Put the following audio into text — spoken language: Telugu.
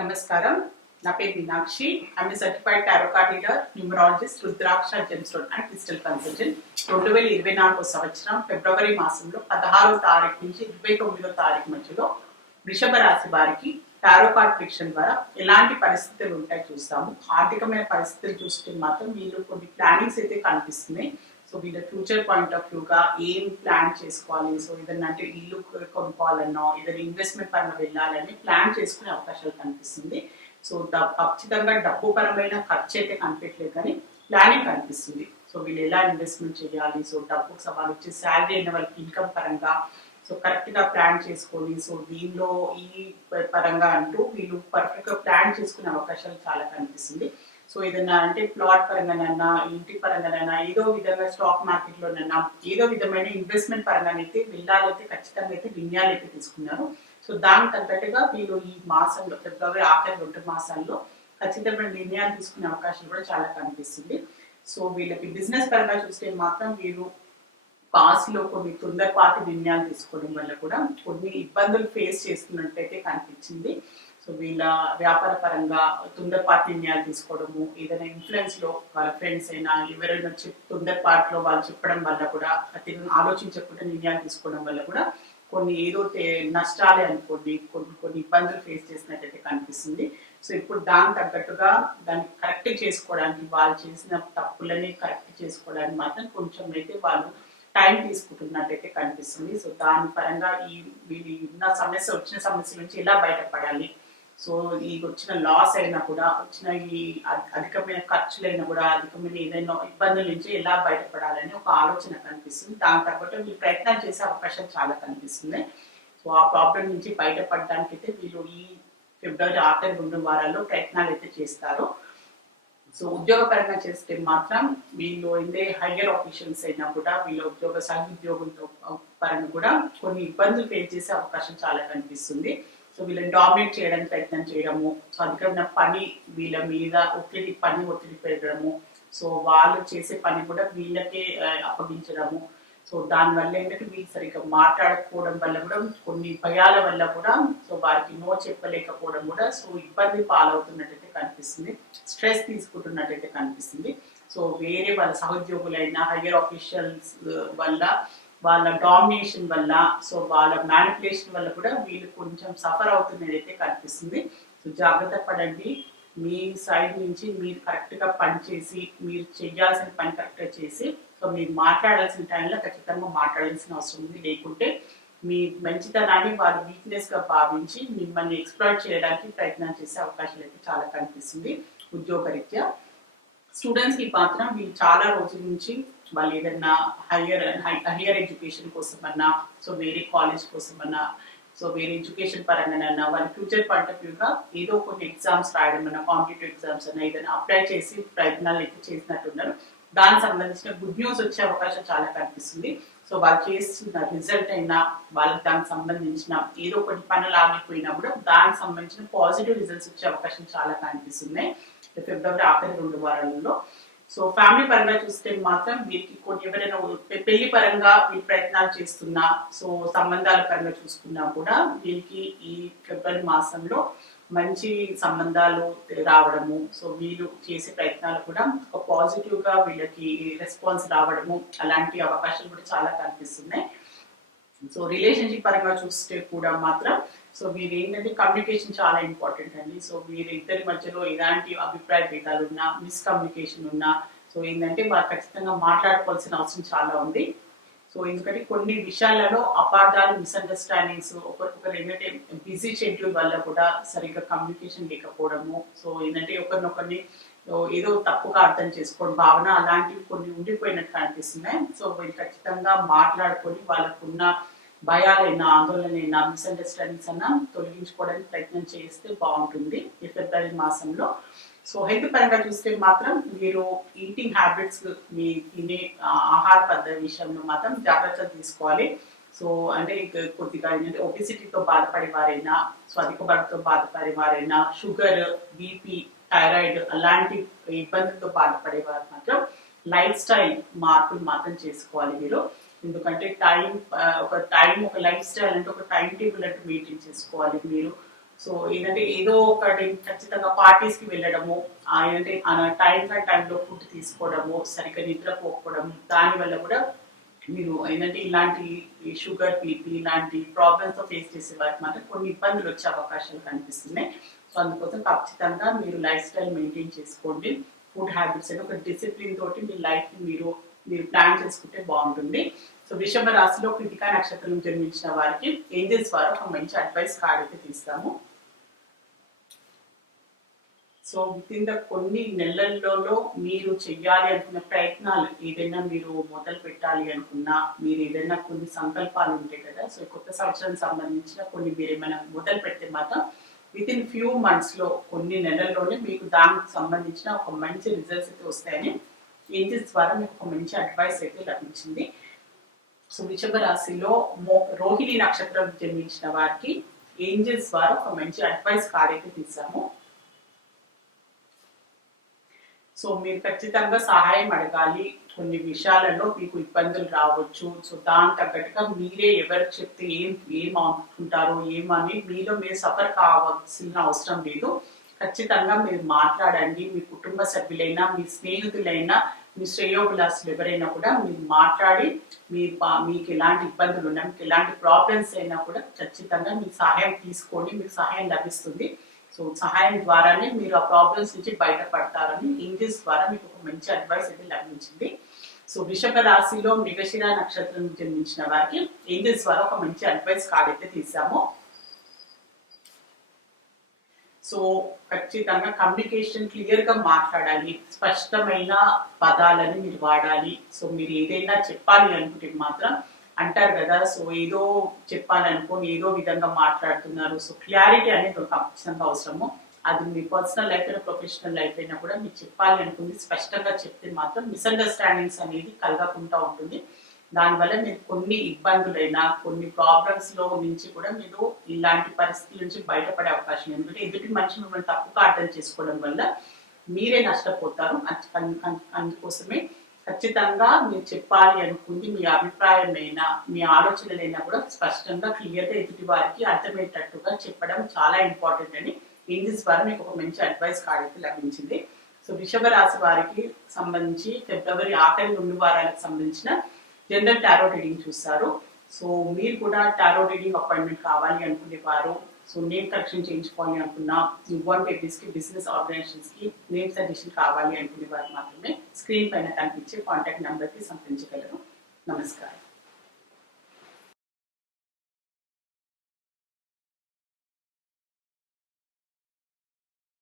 నమస్కారం. నా పేరు Meenakshi. I'm certified tarot reader numerologist rudraksha gemstone and crystal consultant రెండు వేల ఇరవై నాలుగో సంవత్సరం ఫిబ్రవరి మాసంలో పదహారో తారీఖు నుంచి ఇరవై తొమ్మిదో తారీఖు మధ్యలో వృషభ రాశి వారికి టారో కార్డ్ ద్వారా ఎలాంటి పరిస్థితులు ఉంటాయి చూస్తాము. ఆర్థికమైన పరిస్థితులు చూస్తే మాత్రం వీళ్ళు కొన్ని ప్లానింగ్స్ అయితే కనిపిస్తున్నాయి. సో వీళ్ళ ఫ్యూచర్ పాయింట్ ఆఫ్ వ్యూగా ఏం ప్లాన్ చేసుకోవాలి? సో ఏదన్నా అంటే ఇల్లు కొనుక్కోవాలన్నో ఏదైనా ఇన్వెస్ట్మెంట్ పరంగా వెళ్ళాలని ప్లాన్ చేసుకునే అవకాశాలు కనిపిస్తుంది. సో ఖచ్చితంగా డబ్బు పరమైన ఖర్చు అయితే కనిపించలేదు కానీ ప్లానింగ్ కనిపిస్తుంది. సో వీళ్ళు ఎలా ఇన్వెస్ట్మెంట్ చేయాలి? సో డబ్బుకు సవాలు వచ్చి శాలరీ అయిన వాళ్ళకి ఇన్కమ్ పరంగా సో కరెక్ట్గా ప్లాన్ చేసుకొని సో దీనిలో ఈ పరంగా అంటూ వీళ్ళు పర్ఫెక్ట్గా ప్లాన్ చేసుకునే అవకాశాలు చాలా కనిపిస్తుంది. సో ఏదన్నా అంటే ప్లాట్ పరంగానైనా ఇంటి పరంగానైనా ఏదో విధంగా స్టాక్ మార్కెట్ లోనైనా ఏదో విధమైన ఇన్వెస్ట్మెంట్ పరంగానైతే వెళ్ళాలైతే ఖచ్చితంగా అయితే నిర్ణయాలు అయితే తీసుకున్నారు. సో దానికి తగ్గట్టుగా వీళ్ళు ఈ మాసంలో ఫిబ్రవరి ఆఖరి రెండు మాసాల్లో ఖచ్చితమైన నిర్ణయాలు తీసుకునే అవకాశం కూడా చాలా కనిపిస్తుంది. సో వీళ్ళకి బిజినెస్ పరంగా చూస్తే మాత్రం మీరు పాస్ట్లో కొన్ని తొందరపాటు నిర్ణయాలు తీసుకోవడం వల్ల కూడా కొన్ని ఇబ్బందులు ఫేస్ చేస్తున్నట్టయితే కనిపించింది. సో వీళ్ళ వ్యాపార పరంగా తొందరపాటు నిర్ణయాలు తీసుకోవడము ఏదైనా ఇన్ఫ్లుయెన్స్లో వాళ్ళ ఫ్రెండ్స్ అయినా ఎవరైనా చెప్ వాళ్ళు చెప్పడం వల్ల కూడా అతి ఆలోచించకుండా నిర్ణయాలు తీసుకోవడం వల్ల కూడా కొన్ని ఏదో నష్టాలే అనుకోండి కొన్ని కొన్ని ఇబ్బందులు ఫేస్ చేసినట్టయితే కనిపిస్తుంది. సో ఇప్పుడు దానికి తగ్గట్టుగా దాన్ని కరెక్ట్ చేసుకోవడానికి వాళ్ళు చేసిన తప్పులని కరెక్ట్ చేసుకోవడానికి మాత్రం కొంచెం అయితే వాళ్ళు టైం తీసుకుంటున్నట్టయితే కనిపిస్తుంది. సో దాని పరంగా ఈ వీళ్ళు ఉన్న సమస్య వచ్చిన సమస్య నుంచి ఎలా బయటపడాలి? సో ఈ వచ్చిన లాస్ అయినా కూడా వచ్చిన ఈ అధికమైన ఖర్చులైనా కూడా అధికమైన ఏదైనా ఇబ్బందుల నుంచి ఎలా బయటపడాలని ఒక ఆలోచన కనిపిస్తుంది. దాని తగ్గట్టు మీరు ప్రయత్నాలు చేసే అవకాశం చాలా కనిపిస్తుంది. సో ఆ ప్రాబ్లం నుంచి బయటపడడానికి అయితే వీళ్ళు ఈ ఫిబ్రవరి ఆఖరి రెండు వారాల్లో ప్రయత్నాలు అయితే చేస్తారు. సో ఉద్యోగపరంగా చేస్తే మాత్రం వీళ్ళు ఏందే హయ్యర్ ఆఫీషియల్స్ అయినా కూడా వీళ్ళ ఉద్యోగ సహోద్యోగులతో పరంగా కూడా కొన్ని ఇబ్బందులు ఫేస్ చేసే అవకాశం చాలా కనిపిస్తుంది. సో వీళ్ళని డామినేట్ చేయడానికి ప్రయత్నం చేయడము. సో అధికమైన పని వీళ్ళ మీద ఒత్తిడి పని ఒత్తిడి పెరగడము. సో వాళ్ళు చేసే పని కూడా వీళ్ళకే అప్పగించడము. సో దానివల్ల ఏంటంటే వీళ్ళు సరిగ్గా మాట్లాడకపోవడం వల్ల కూడా కొన్ని భయాల వల్ల కూడా సో వారికి నో చెప్పలేకపోవడం కూడా సో ఇబ్బంది పాలవుతున్నట్టయితే కనిపిస్తుంది. స్ట్రెస్ తీసుకుంటున్నట్టయితే కనిపిస్తుంది. సో వేరే వాళ్ళ సహోద్యోగులైన హయ్యర్ ఆఫీషియల్స్ వల్ల వాళ్ళ డామినేషన్ వల్ల సో వాళ్ళ మ్యానిపులేషన్ వల్ల కూడా వీళ్ళు కొంచెం సఫర్ అవుతున్నదైతే కనిపిస్తుంది. సో జాగ్రత్త పడండి. మీ సైడ్ నుంచి మీరు కరెక్ట్గా పనిచేసి పని చేసి మీరు చేయాల్సిన పని కరెక్ట్గా చేసి సో మీరు మాట్లాడాల్సిన టైంలో ఖచ్చితంగా మాట్లాడాల్సిన అవసరం ఉంది. లేకుంటే మీ మంచితనాన్ని వారు వీక్నెస్గా భావించి మిమ్మల్ని ఎక్స్ప్లోర్ చేయడానికి ప్రయత్నం చేసే అవకాశాలు అయితే చాలా కనిపిస్తుంది ఉద్యోగరీత్యా. స్టూడెంట్స్కి మాత్రం వీళ్ళు చాలా రోజుల నుంచి వాళ్ళు ఏదైనా హయ్యర్ హయ్యర్ ఎడ్యుకేషన్ కోసం అన్నా సో వేరే కాలేజ్ కోసం అన్నా సో వేరే ఎడ్యుకేషన్ పరంగానన్నా వాళ్ళ ఫ్యూచర్ పాయింట్ ఆఫ్ వ్యూగా ఏదో కొన్ని ఎగ్జామ్స్ రాయడం అన్నా కాంపిటేటివ్ ఎగ్జామ్స్ అన్నా ఏదైనా అప్లై చేసి ప్రయత్నాలు అయితే చేసినట్టున్నారు. దానికి సంబంధించిన గుడ్ న్యూస్ వచ్చే అవకాశం చాలా కనిపిస్తుంది. సో వాళ్ళు చేస్తున్న రిజల్ట్ అయినా వాళ్ళకి దానికి సంబంధించిన ఏదో ఒకటి పనులు ఆగిపోయినా కూడా దానికి సంబంధించిన పాజిటివ్ రిజల్ట్స్ వచ్చే అవకాశం చాలా కనిపిస్తున్నాయి. ఫిబ్రవరి ఆఖరి రెండు వారాలలో సో ఫ్యామిలీ పరంగా చూస్తే మాత్రం వీరికి కొన్ని ఎవరైనా పెళ్ళి పరంగా వీరి ప్రయత్నాలు చేస్తున్నా సో సంబంధాల పరంగా చూసుకున్నా కూడా వీరికి ఈ ఫిబ్రవరి మాసంలో మంచి సంబంధాలు రావడము సో వీళ్ళు చేసే ప్రయత్నాలు కూడా ఒక పాజిటివ్గా వీళ్ళకి రెస్పాన్స్ రావడము అలాంటి అవకాశాలు కూడా చాలా కనిపిస్తున్నాయి. సో రిలేషన్షిప్ పరంగా చూస్తే కూడా మాత్రం సో మీరు ఏంటంటే కమ్యూనికేషన్ చాలా ఇంపార్టెంట్ అండి. సో మీరు ఇద్దరి మధ్యలో ఎలాంటి అభిప్రాయ భేదాలు ఉన్నా మిస్కమ్యూనికేషన్ ఉన్నా సో ఏంటంటే వాళ్ళు ఖచ్చితంగా మాట్లాడుకోవాల్సిన అవసరం చాలా ఉంది. సో ఎందుకంటే కొన్ని విషయాలలో అపార్థాలు మిస్అండర్స్టాండింగ్స్ ఒకరికొకరు ఏంటంటే బిజీ షెడ్యూల్ వల్ల కూడా సరిగ్గా కమ్యూనికేషన్ లేకపోవడము. సో ఏంటంటే ఒకరినొకరిని ఏదో తప్పుగా అర్థం చేసుకోవడం భావన అలాంటివి కొన్ని ఉండిపోయినట్టు అనిపిస్తున్నాయి. సో వీళ్ళు ఖచ్చితంగా మాట్లాడుకొని వాళ్ళకున్న భయాలైనా ఆందోళనైనా మిస్అండర్స్టాండింగ్స్ అన్న తొలగించుకోవడానికి ప్రయత్నం చేస్తే బాగుంటుంది ఈ ఫిబ్రవరి మాసంలో. సో హెల్త్ పరంగా చూస్తే మాత్రం మీరు ఈటింగ్ హ్యాబిట్స్ మీ తినే ఆహార పద్ధతి విషయంలో మాత్రం జాగ్రత్తలు తీసుకోవాలి. సో అంటే కొద్దిగా ఏంటంటే ఒబిసిటీతో బాధపడే వారైనా సో అధిక బరువుతో బాధపడే వారైనా షుగర్ బీపీ థైరాయిడ్ అలాంటి ఇబ్బందులతో బాధపడే వారు మాత్రం లైఫ్ స్టైల్ మార్పులు మాత్రం చేసుకోవాలి మీరు. ఎందుకంటే టైం ఒక టైం ఒక లైఫ్ స్టైల్ అంటే ఒక టైం టేబుల్ అంటే మెయింటైన్ చేసుకోవాలి మీరు. సో ఏంటంటే ఏదో ఒకటి ఖచ్చితంగా పార్టీస్కి వెళ్ళడము ఆ ఏంటంటే టైం గా టైంలో ఫుడ్ తీసుకోవడము సరిగ్గా నిద్రపోకపోవడం దానివల్ల కూడా మీరు ఏంటంటే ఇలాంటి షుగర్ బీపీ ఇలాంటి ప్రాబ్లమ్స్తో ఫేస్ చేసే వారికి మాత్రం కొన్ని ఇబ్బందులు వచ్చే అవకాశాలు కనిపిస్తున్నాయి. సో అందుకోసం ఖచ్చితంగా మీరు లైఫ్ స్టైల్ మెయింటైన్ చేసుకోండి. ఫుడ్ హ్యాబిట్స్ అంటే ఒక డిసిప్లిన్ తోటి మీ లైఫ్ మీరు మీరు ప్లాన్ చేసుకుంటే బాగుంటుంది. సో వృషభ రాశిలో కృతికా నక్షత్రం జన్మించిన వారికి ఏంజల్స్ వారు ఒక మంచి అడ్వైస్ కార్డ్ అయితే తీస్తాము. సో కింద కొన్ని నెలల్లో మీరు చెయ్యాలి అనుకున్న ప్రయత్నాలు ఏదైనా మీరు మొదలు పెట్టాలి అనుకున్నా మీరు ఏదైనా కొన్ని సంకల్పాలు ఉంటాయి కదా సో కొత్త సంవత్సరానికి సంబంధించిన కొన్ని మీరు ఏమైనా మొదలు పెడితే మాత్రం విత్ ఇన్ ఫ్యూ మంత్స్లో కొన్ని నెలల్లోనే మీకు దానికి సంబంధించిన ఒక మంచి రిజల్ట్స్ అయితే వస్తాయని ఏంజల్స్ ద్వారా మీకు ఒక మంచి అడ్వైస్ అయితే లభించింది. సో వృషభ రాశిలో మో- రోహిణి నక్షత్రం జన్మించిన వారికి ఏంజల్స్ ద్వారా ఒక మంచి అడ్వైస్ కార్డ్ అయితే తీసాము. సో మీరు ఖచ్చితంగా సహాయం అడగాలి. కొన్ని విషయాలలో మీకు ఇబ్బందులు రావచ్చు. సో దాని తగ్గట్టుగా మీరే ఎవరు చెప్తే ఏం ఏం అనుకుంటారో ఏమని మీలో మీరు సఫర్ కావాల్సిన అవసరం లేదు. ఖచ్చితంగా మీరు మాట్లాడండి మీ కుటుంబ సభ్యులైనా మీ స్నేహితులైనా మీ శ్రేయోభిలాసులు ఎవరైనా కూడా మీరు మాట్లాడి మీ పా- మీకు ఎలాంటి ఇబ్బందులు ఉన్నా మీకు ఎలాంటి ప్రాబ్లమ్స్ అయినా కూడా ఖచ్చితంగా మీ సహాయం తీసుకోండి మీకు సహాయం లభిస్తుంది. సో సహాయం ద్వారానే మీరు ఆ ప్రాబ్లమ్స్ నుంచి బయటపడతారని ఇంగ్లీష్ ద్వారా మీకు ఒక మంచి అడ్వైస్ అయితే లభించింది. సో వృషభ రాశిలో మృగశిర నక్షత్రం జన్మించిన వారికి ఇంగ్లీష్ ద్వారా ఒక మంచి అడ్వైస్ కార్డ్ అయితే తీసాము. సో ఖచ్చితంగా కమ్యూనికేషన్ క్లియర్గా మాట్లాడాలి స్పష్టమైన పదాలని మీరు వాడాలి. సో మీరు ఏదైనా చెప్పాలి అనుకుంటే మాత్రం అంటారు కదా సో ఏదో చెప్పాలనుకోని ఏదో విధంగా మాట్లాడుతున్నారు. సో క్లారిటీ అనేది ఒక ఖచ్చితంగా అవసరము. అది మీ పర్సనల్ లైఫ్ అయినా ప్రొఫెషనల్ లైఫ్ అయినా కూడా మీరు చెప్పాలి అనుకుంది స్పష్టంగా చెప్తే మాత్రం మిస్అండర్స్టాండింగ్స్ అనేది కలగకుండా ఉంటుంది. దానివల్ల మీరు కొన్ని ఇబ్బందులైనా కొన్ని ప్రాబ్లమ్స్లో నుంచి కూడా మీరు ఇలాంటి పరిస్థితుల నుంచి బయటపడే అవకాశం ఎందుకంటే ఎదుటి మనిషి మిమ్మల్ని తప్పుగా అర్థం చేసుకోవడం వల్ల మీరే నష్టపోతారు. అందుకోసమే ఖచ్చితంగా మీరు చెప్పాలి అనుకుంది మీ అభిప్రాయమైనా మీ ఆలోచనలైనా కూడా స్పష్టంగా క్లియర్గా ఎదుటి వారికి అర్థమయ్యేటట్టుగా చెప్పడం చాలా ఇంపార్టెంట్ అని ఇంగ్లీష్ ద్వారా మీకు ఒక మంచి అడ్వైస్ కార్డ్ అయితే లభించింది. సో వృషభ రాశి వారికి సంబంధించి ఫిబ్రవరి ఆఖరి రెండు వారాలకు సంబంధించిన జనరల్ టారో రీడింగ్ చూస్తారు. సో మీరు కూడా టారో రీడింగ్ అపాయింట్మెంట్ కావాలి అనుకునే వారు సో నేమ్ కరెక్షన్ చేయించుకోవాలి అనుకున్నా వన్ బేబీస్కి బిజినెస్ ఆర్గనైజేషన్స్కి నేమ్ సజెషన్ కావాలి అనుకునే వారు మాత్రమే స్క్రీన్ పైన కనిపించే కాంటాక్ట్ నెంబర్కి సంప్రదించగలరు. నమస్కారం.